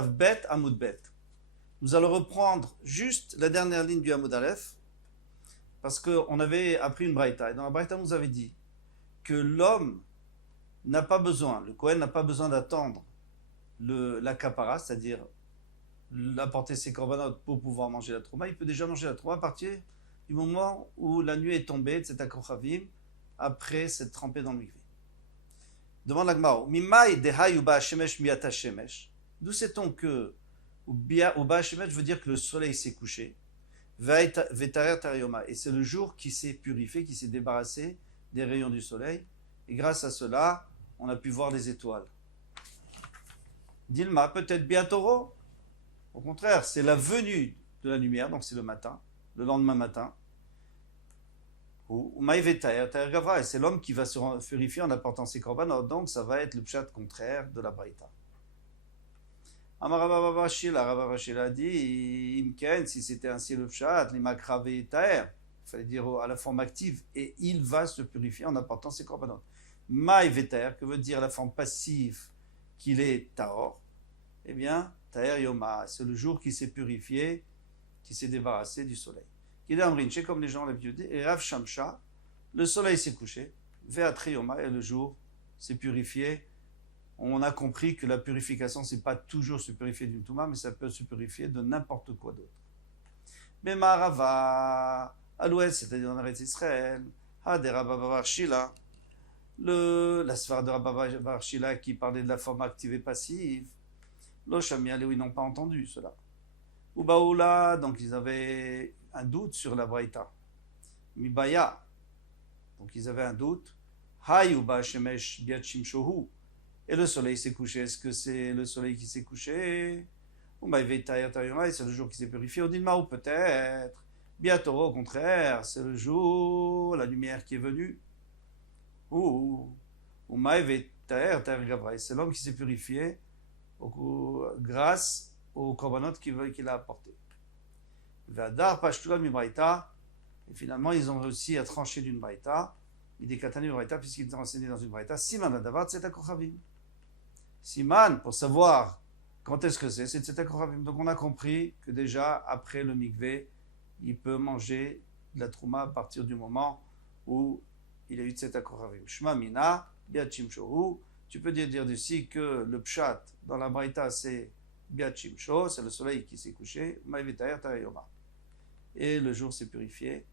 Dav Bet Amud Bet. Nous allons reprendre juste la dernière ligne du Amud Aleph, parce qu'on avait appris une braïta. Et dans la braïta, on nous avait dit que l'homme n'a pas besoin, le Kohen n'a pas besoin d'attendre la kapara, c'est-à-dire apporter ses corbanotes pour pouvoir manger la trouma. Il peut déjà manger la trouma à partir du moment où la nuit est tombée, c'est à Kochavim, après s'être trempé dans le mikvé. Demande l'Agmara, Mimai dehai uba shemesh miata shemesh. D'où sait-on que uba shemesh veut dire que le soleil s'est couché, vetarer tarioma, et c'est le jour qui s'est purifié, qui s'est débarrassé des rayons du soleil, et grâce à cela, on a pu voir les étoiles. Dilma, peut-être bientôt. Au contraire, c'est la venue de la lumière, donc c'est le matin, le lendemain matin. Ou et c'est l'homme qui va se purifier en apportant ses korbanot, donc ça va être le pshat contraire de la braïta. Amar Rabba Shila a dit, Imken, si c'était ainsi le pshat, l'imakrav et taer, il fallait dire à la forme active, et il va se purifier en apportant ses korbanot. Maï veter, que veut dire la forme passive qu'il est taor, eh bien, taer yoma, c'est le jour qui s'est purifié, qui s'est débarrassé du soleil. Kidamrinche, comme les gens l'avaient dit, et Rav Shamsha, le soleil s'est couché, Veatre yoma, et le jour s'est purifié. On a compris que la purification, c'est pas toujours se purifier d'une touma, mais ça peut se purifier de n'importe quoi d'autre. Mais Marava, à l'ouest, c'est-à-dire en Eretz Israël, Hade Rabba Bar Shila, la sphère de Rabba Bar Shila qui parlait de la forme active et passive, Loshami Alewi n'ont pas entendu cela. Ubaoula, donc ils avaient un doute sur la Braïta. Mibaya, donc ils avaient un doute. Hayuba Shemesh Biachim Shohu. Et le soleil s'est couché. Est-ce que c'est le soleil qui s'est couché? Ou c'est le jour qui s'est purifié. Odilma, ou peut-être. Bientôt, au contraire, c'est le jour, la lumière qui est venue. Ou c'est l'homme qui s'est purifié grâce au korbanot qu'il a apporté. Et finalement, ils ont réussi à trancher d'une braïta, puisqu'ils étaient renseignés dans une braïta. Siman adavat, c'est à Kochavim. Siman, pour savoir quand est-ce que c'est à Kochavim. Donc on a compris que déjà, après le mikvé, il peut manger de la trouma à partir du moment où il a eu Tzeta Kochavim. Shma mina, biachim shohu. Tu peux dire d'ici que le pshat dans la braïta, c'est biachim shohu, c'est le soleil qui s'est couché, maïvitaer tarayoma. Et le jour s'est purifié.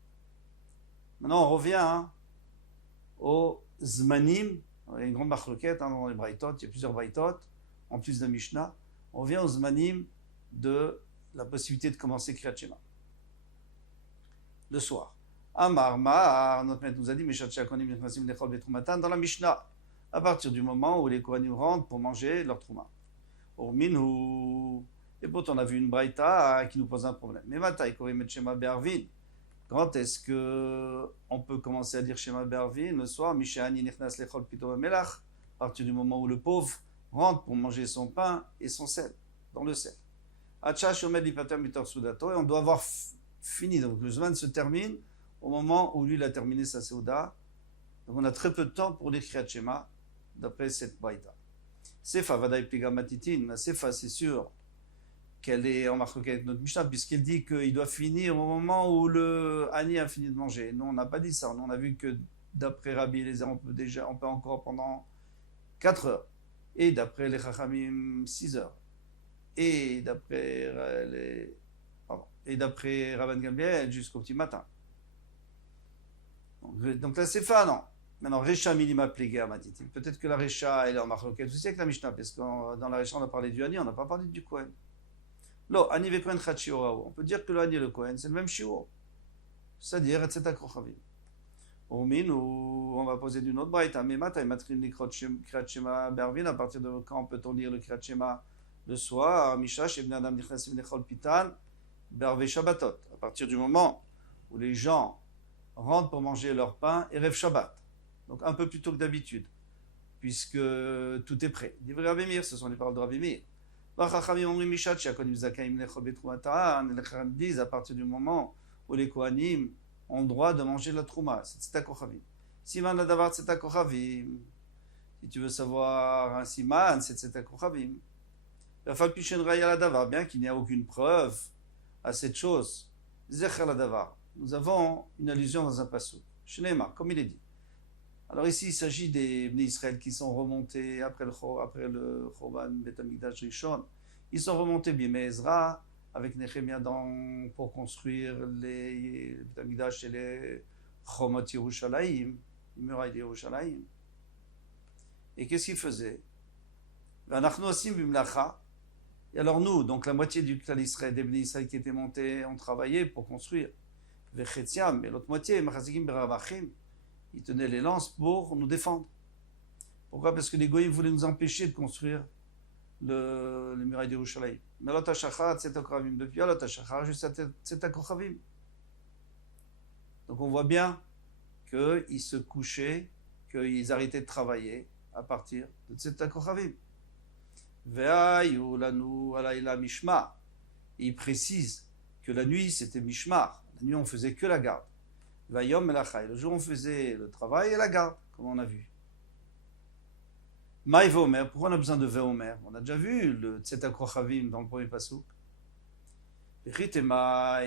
Maintenant, on revient aux zmanim. Il y a une grande marloquette dans les braïtot, il y a plusieurs braïtot, en plus de la Mishnah. On revient aux zmanim de la possibilité de commencer Kriyat Shema le soir. Amar Ma'ar, notre maître nous a dit, dans la Mishnah, à partir du moment où les Kohanim rentrent pour manger leur trouma. Orminu. Et pourtant, on a vu une braïta qui nous pose un problème. Mais Mataï Korim Shema Be'arvin. Quand est-ce qu'on peut commencer à dire Shema Be'arvin le soir? Mishani Nichnas Lechol Pito Melach. À partir du moment où le pauvre rentre pour manger son pain et son sel, dans le sel. Acha Shomed Lipater Mitor Sudato. Et on doit avoir fini. Donc le Zman se termine au moment où lui il a terminé sa Seuda. Donc on a très peu de temps pour l'écrire Shema d'après cette braïta. Sefa Vadaï Pigamatitin. La Sefa, c'est sûr qu'elle est en marque avec notre Mishnah, puisqu'elle dit qu'il doit finir au moment où le Ani a fini de manger. Nous, on n'a pas dit ça. Nous, on a vu que d'après Rabbi Eliezer, on peut encore pendant 4 heures. Et d'après les Chachamim, 6 heures. Et d'après Rabban Gamliel, jusqu'au petit matin. Donc la Sefa, non. Maintenant, Recha minima pléguer, m'a-t-il. Peut-être que la Recha, elle est en marque aussi avec la Mishnah, parce que dans la Recha, on a parlé du Ani, on n'a pas parlé du Kohen. Lo, Ani ve Kohen chat shiurao. On peut dire que le Ani et le Kohen, c'est le même shiur. C'est-à-dire, etc. Kochavim. Omin, ou on va poser d'une autre braïta. Mais matai matrin likrot Kriyat Shema be'arvin. À partir de quand peut-on lire le Kriyat Shema le soir? Misha shebnei adam nichnasim lechol pitan be'arvei Shabbatot. À partir du moment où les gens rentrent pour manger leur pain et rêvent Shabbat. Donc un peu plus tôt que d'habitude, puisque tout est prêt. Divrei Rav Meir, ce sont les paroles de Rav Meir. Disent à partir du moment où les Kohanim ont le droit de manger de la trouma, c'est Tzeta Kochavim. Siman Ladavar Tzeta Kochavim. Si tu veux savoir un siman, c'est Tzeta Kochavim. Bien qu'il n'y a aucune preuve à cette chose. Nous avons une allusion dans un passage. Shnema, comme il est dit. Alors ici, il s'agit des Bnei Israël qui sont remontés après le Chorban Bet Hamikdash Rishon. Ils sont remontés Bimei Ezra avec Nehemia pour construire les Bet Hamikdash et les Chomot Yerushalayim, les murailles de Yerushalayim. Et qu'est-ce qu'ils faisaient? Et alors nous, donc la moitié du clan Israël, des Bnei Israël qui étaient montés, ont travaillé pour construire. Mais l'autre moitié, ils tenaient les lances pour nous défendre. Pourquoi? Parce que les Goïms voulaient nous empêcher de construire les murailles de Yerushalayim. Mais depuis Alot HaShachar jusqu'à Tzetak Kochavim. Donc on voit bien qu'ils se couchaient, qu'ils arrêtaient de travailler à partir de Tzetak Kochavim. Il précise que la nuit c'était Mishmar. La nuit on faisait que la garde. Le jour on faisait le travail et la garde, comme on a vu. Maï Veomer, pourquoi on a besoin de Veomer? On a déjà vu le Tzetak Kochavim dans le premier pasuk. Et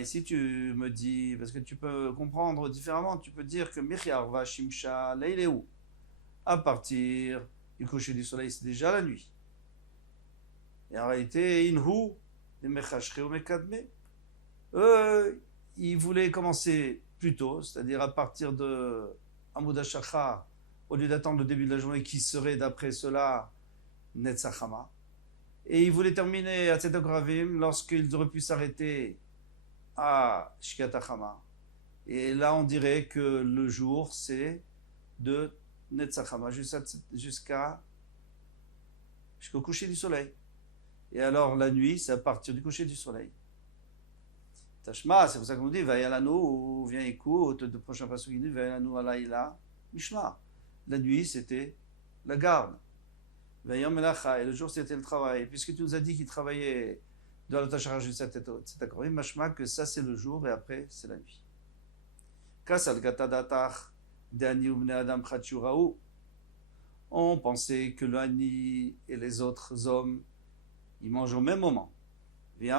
si tu me dis, parce que tu peux comprendre différemment, tu peux dire que Michiar va Shimsha Leileu. À partir du coucher du soleil, c'est déjà la nuit. Et en réalité, Inhu, les Mechashre ou Mekadme, eux, ils voulaient commencer plus tôt, c'est-à-dire à partir de Amud HaShachar, au lieu d'attendre le début de la journée qui serait d'après cela Netzachama. Et ils voulaient terminer à Tzetak Kochavim lorsqu'ils auraient pu s'arrêter à Shkiat HaChama. Et là, on dirait que le jour, c'est de Netzachama jusqu'au coucher du soleil. Et alors la nuit, c'est à partir du coucher du soleil. Tashma, c'est pour ça qu'on dit Vayalanu, ou viens écoute, le prochain passage qui dit Vayalanu alayla Mishma. La nuit, c'était la garde. Vayom Melacha, et le jour, c'était le travail. Puisque tu nous as dit qu'il travaillait de Alot HaShachar jusqu'à Tzetak Kochavim, mashma que ça c'est le jour et après c'est la nuit. Kasal Gatadatach, Deani Ubne Adam Chatshuraou. On pensait que l'Ani et les autres hommes ils mangent au même moment. Si tu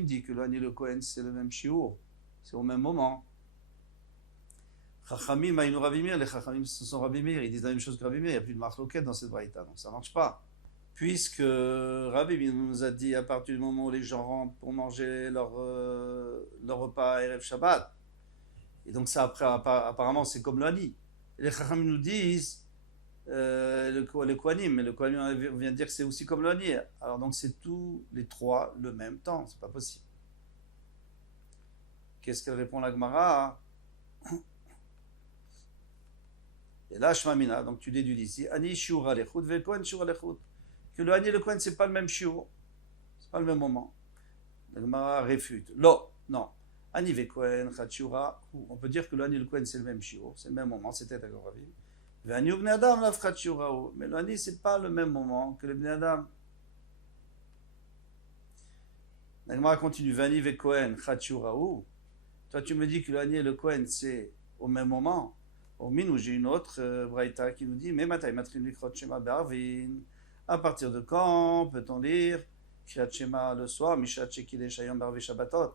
me dis que l'Ani et le Kohen c'est le même shiur, c'est au même moment. Chachamim, Aïnou Rabimir, les Chachamim ce sont Rabimir, ils disent la même chose que Rabimir, il n'y a plus de marloquette dans cette braïta, donc ça ne marche pas. Puisque Rabimir nous a dit à partir du moment où les gens rentrent pour manger leur repas Erev Shabbat, et donc ça après apparemment c'est comme l'Ani. Les Chachamim nous disent le Kohanim, mais le Kohanim vient de dire que c'est aussi comme l'Ani. Alors donc c'est tous les trois le même temps, c'est pas possible. Qu'est-ce qu'elle répond la Gemara? Et là, Shmamina, donc tu déduis d'ici, Ani Shiur Alechut, Ve Kohen Shiur Alechut. Que le Ani et le Kohen, c'est pas le même Shiur, c'est pas le même moment. La Gemara réfute. Non. Ani Ve Kohen, Chatshura, on peut dire que le Ani et le Kohen, c'est le même Shiur, c'est le même moment, c'était à Goravim. Ve Ani Ubne Adam, la Chatshura, mais le Ani, c'est pas le même moment que le Bne Adam. La Gemara continue, Ve Ani Ve Kohen, Chatshura, toi tu me dis que le Ani et le Kohen, c'est au même moment. Au Minou, j'ai une autre braïta qui nous dit mais Matai Matrin Likrot Shema Be'arvin. À partir de quand peut-on lire Kriyat Shema le soir, Mishat Shekile Shayom Barvi Shabbatot?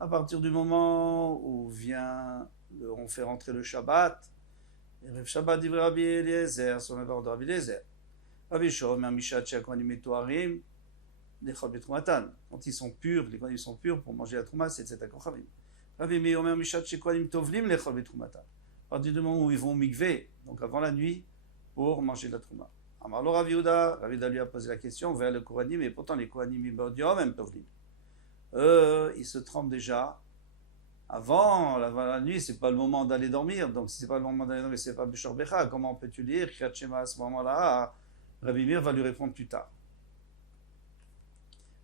À partir du moment où on fait rentrer le Shabbat, Erev Shabbat d'Ivre Rabbi Eliezer, sur le bord de Rabbi Eliezer. Rabbi Shomer Mishat Shekonim Metoarim, Lechol Betrumatan. Quand ils sont purs, les Kohanim sont purs pour manger la Trouma, c'est Tzetak Kochavim. Rabbi Meomer Mishat Shekonim Tovlim Lechol Betrumatan. À partir du moment où ils vont mikvé, donc avant la nuit, pour manger de la trouma. Alors Rav Yehuda lui a posé la question vers le Kohanim, mais pourtant les Kohanim Ibodiom même Tovlim. Ils se trempent déjà avant la nuit, c'est pas le moment d'aller dormir, donc si c'est pas le moment d'aller dormir, c'est pas Bishor Becha, comment peux-tu lire Kriyat Shema à ce moment-là? Rabbi Meir va lui répondre plus tard.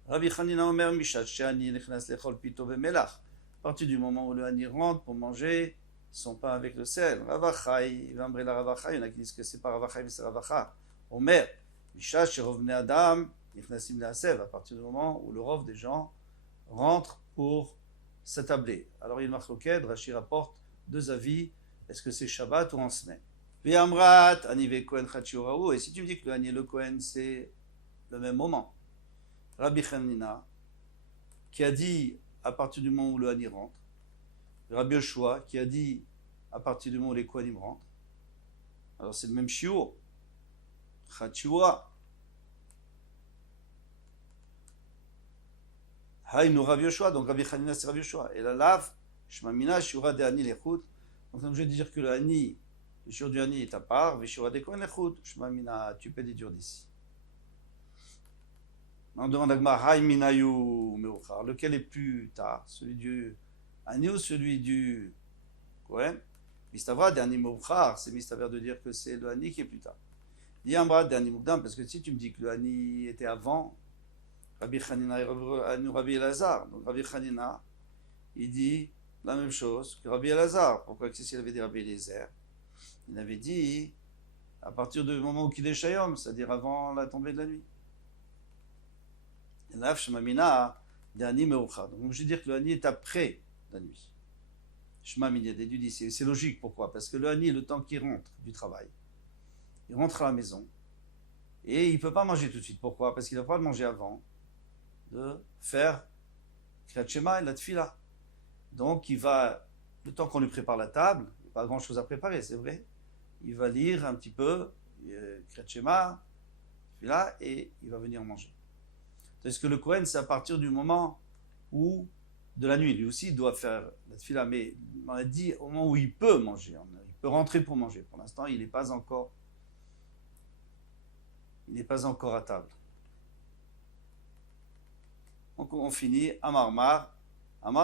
Rabbi Chanina Omer Mishat Sheani Nechnas Lechol Pito Bemelach. À partir du moment où le Hani rentre pour manger son pain avec le sel, Ravachai, il va embrrer la Ravachai, il y en a qui disent que c'est pas Ravachai mais c'est Ravacha. Omer, Mishat Sherov Bnei Adam, Nichnasim Le'asev, à partir du moment où le rov des gens rentre pour s'attabler. Alors il marloquet, Rashi rapporte deux avis, est-ce que c'est Shabbat ou en semaine? Ve'amrat, Ani Ve Kohen Chatshuraou, et si tu me dis que le Ani et le Kohen c'est le même moment. Rabbi Hanina, qui a dit à partir du moment où le Hani rentre, Rabbi Yoshua, qui a dit à partir du moment où les Kohanim rentrent. Alors c'est le même shiur, Chad Shiura. Haïnu Rabbi Yoshua, donc Rabbi Hanina c'est Rabbi Yoshua. Et la lave, Shmamina, Shiura de Hani Lechut. Donc comme je vais dire que le Hani, le shiur du Hani est à part, Veshura de Kohen Lechut, Shmamina, tu peux déduire d'ici. On demande à Gmar, Haïminayu Meuchar, lequel est plus tard, celui du Hani ou celui du Kohen? Mistavra de Hani Meuchar, c'est Mistaver de dire que c'est le Hani qui est plus tard. Yambra de Hani Mukdam, parce que si tu me dis que le Hani était avant, Rabbi Hanina et Rabbi Elazar. Donc Rabbi Hanina, il dit la même chose que Rabbi Elazar. Pourquoi que s'il avait dit Rabbi Eliezer? Il avait dit à partir du moment où il est Shayom, c'est-à-dire avant la tombée de la nuit. Et là, Shemamina, Hani Meucha. Donc je veux dire que le Hani est après la nuit. Shemamina déduit d'ici. C'est logique, pourquoi? Parce que le Hani, le temps qu'il rentre du travail, il rentre à la maison et il ne peut pas manger tout de suite. Pourquoi? Parce qu'il n'a pas de manger avant de faire Kriyat Shema et la Tfila. Donc il va, le temps qu'on lui prépare la table, il n'y a pas grand chose à préparer, c'est vrai. Il va lire un petit peu Kriyat Shema, Tfila, et il va venir manger. Parce que le Kohen, c'est à partir du moment où, de la nuit, lui aussi il doit faire la Tfila, mais on a dit au moment où il peut manger, il peut rentrer pour manger. Pour l'instant, il n'est pas encore à table. Donc on finit, Amar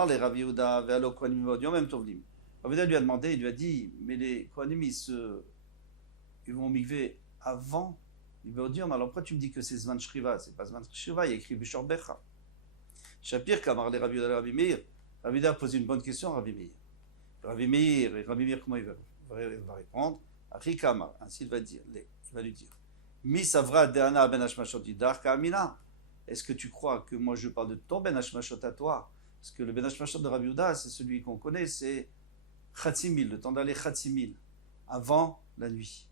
les Rav Yehuda, Ve'alo Kohanim V'Odiom Em Tovlim. Rav Yehuda lui a demandé, il lui a dit, mais les Kohanim, ils vont migver avant V'Odiom, alors pourquoi tu me dis que c'est Zman Shriva? C'est pas Zman Shriva, il y a écrit Bishor Becha. Shapir, Kamar les Rav Yehuda, Rabbi Meir. Rav Yehuda a posé une bonne question à Rabbi Meir. Rabbi Meir, comment il va répondre? Achri Kamar, ainsi il va lui dire, Mi Savra Deana Ben Hashmashot Idar Kamina. Est-ce que tu crois que moi je parle de ton Ben Hashmashot à toi? Parce que le Ben Hashmashot de Rabbi Yehuda, c'est celui qu'on connaît, c'est Chatzimil, le temps d'aller Chatzimil, avant la nuit.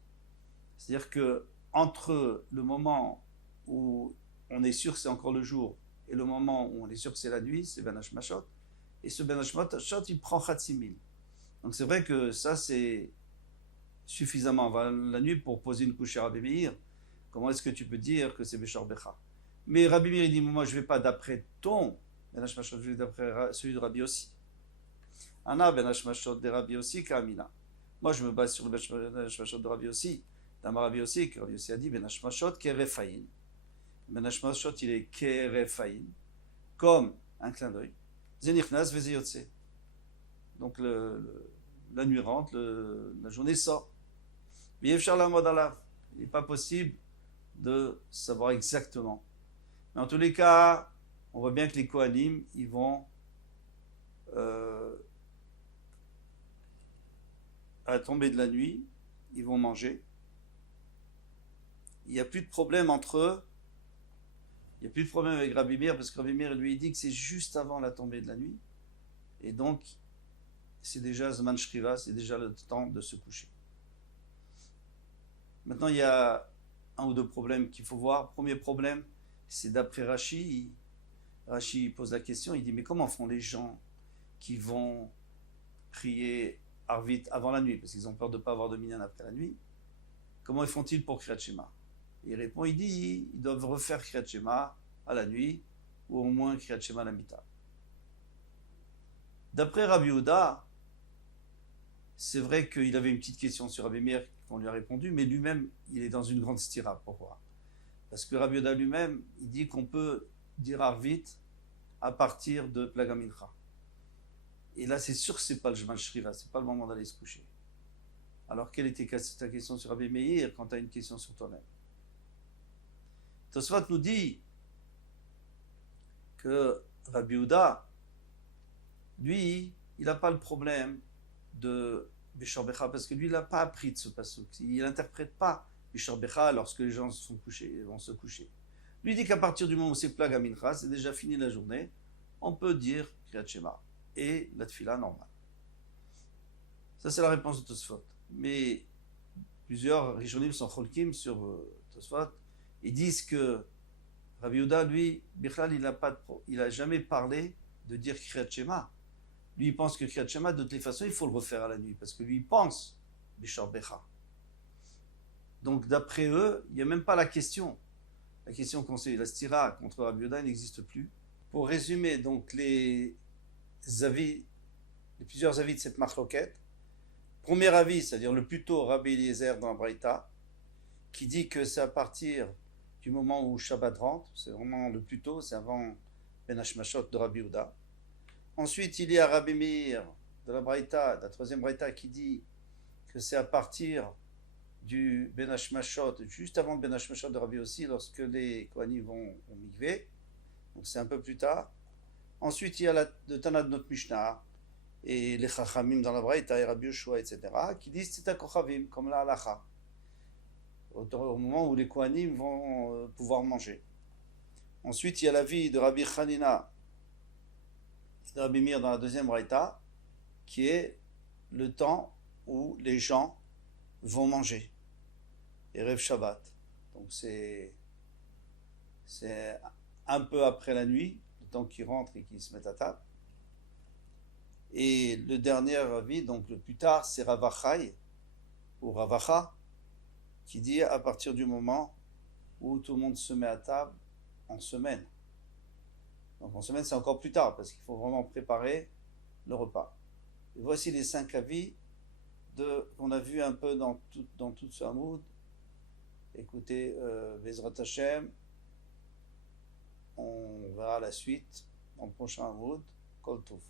C'est-à-dire que entre le moment où on est sûr que c'est encore le jour et le moment où on est sûr que c'est la nuit, c'est Ben Hashmashot. Et ce Ben Hashmashot, il prend Chatzimil. Donc c'est vrai que ça, c'est suffisamment avant la nuit pour poser une couche à Rabbi Meir. Comment est-ce que tu peux dire que c'est Beshor Becha? Mais Rabbi Meir dit, moi je ne vais pas d'après ton Ben Hashmashot, je vais d'après celui de Rabbi Yossi. Ana Ben Hashmashot de Rabbi Yossi Kamina. Moi je me base sur le Ben Hashmashot de Rabbi Yossi. Dans Rabbi Yossi, que Rabbi Yossi a dit Ben Hashmashot Kerefaïn. Ben Hashmashot il est Kerefaïn, comme un clin d'œil. Zenichnas Vezeyotse. Donc la nuit rentre, la journée sort. Il n'est pas possible de savoir exactement. Mais en tous les cas, on voit bien que les Kohanim, ils vont à la tombée de la nuit, ils vont manger. Il n'y a plus de problème entre eux. Il n'y a plus de problème avec Rabbi Meir, parce que Rabbi Meir lui dit que c'est juste avant la tombée de la nuit. Et donc, c'est déjà Zman Shriva, c'est déjà le temps de se coucher. Maintenant, il y a un ou deux problèmes qu'il faut voir. Premier problème, c'est d'après Rashi. Rashi pose la question, il dit, mais comment font les gens qui vont prier Arvit avant la nuit, parce qu'ils ont peur de ne pas avoir de minyan après la nuit? Comment font-ils pour Kriyat Shema? Il répond, il dit, ils doivent refaire Kriyat Shema à la nuit, ou au moins Kriyat Shema à la mita. D'après Rabbi Yehuda, c'est vrai qu'il avait une petite question sur Rabbi Meir qu'on lui a répondu, mais lui-même, il est dans une grande stira. Pourquoi? Parce que Rabbi Yehuda lui-même, il dit qu'on peut dire Arvit à partir de Plaga Mincha. Et là, c'est sûr que ce n'est pas le Zman Shriva, ce n'est pas le moment d'aller se coucher. Alors, quelle était ta question sur Rabbi Meir quand tu as une question sur toi-même? Tosfot nous dit que Rabbi Yehuda, lui, il n'a pas le problème de Beshor Becha, parce que lui, il n'a pas appris de ce pasuk. Il n'interprète pas Beshor Becha lorsque les gens vont se coucher. Lui dit qu'à partir du moment où c'est Plaga Mincha, c'est déjà fini la journée, on peut dire Kriyat Shema et la Tfila normale. Ça, c'est la réponse de Tosfot. Mais plusieurs Rishonim sont cholkim sur Tosfot. Ils disent que Rabbi Yehuda, lui, Bichlal, il a jamais parlé de dire Kriyat Shema. Lui, il pense que Kriyat Shema, de toutes les façons, il faut le refaire à la nuit, parce que lui, il pense Bishor Becha. Donc, d'après eux, il n'y a même pas la question. La question qu'on sait, la stira contre Rabbi Yehuda n'existe plus. Pour résumer, donc, les plusieurs avis de cette marloquette. Premier avis, c'est-à-dire le plus tôt, Rabbi Eliezer dans la Braïta, qui dit que c'est à partir du moment où Shabbat rentre, c'est vraiment le plus tôt, c'est avant Ben Hashmashot de Rabbi Yehuda. Ensuite, il y a Rabbi Meir de la Braïta, la troisième Braïta, qui dit que c'est à partir du Ben Hashmashot, juste avant le Ben Hashmashot de Rabbi aussi, lorsque les Kohanim vont au Mikvé, donc c'est un peu plus tard. Ensuite, il y a le Tana de notre Mishnah, et les Chachamim dans la Braïta, et Rabbi Yoshua, etc., qui disent c'est à Kochavim, comme la Halacha, au moment où les Kohanim vont pouvoir manger. Ensuite, il y a l'avis de Rabbi Hanina, de Rabbi Meir dans la deuxième Braïta, qui est le temps où les gens vont manger, Erev Shabbat. Donc c'est un peu après la nuit, le temps qu'ils rentrent et qu'ils se mettent à table. Et le dernier avis, donc le plus tard, c'est Ravachai, ou Ravacha, qui dit à partir du moment où tout le monde se met à table en semaine. Donc en semaine, c'est encore plus tard, parce qu'il faut vraiment préparer le repas. Et voici les 5 avis qu'on a vu un peu dans tout ce Hamoud. Écoutez, Bezrat Hashem, on verra la suite dans le prochain Hamoud. Kol Tov.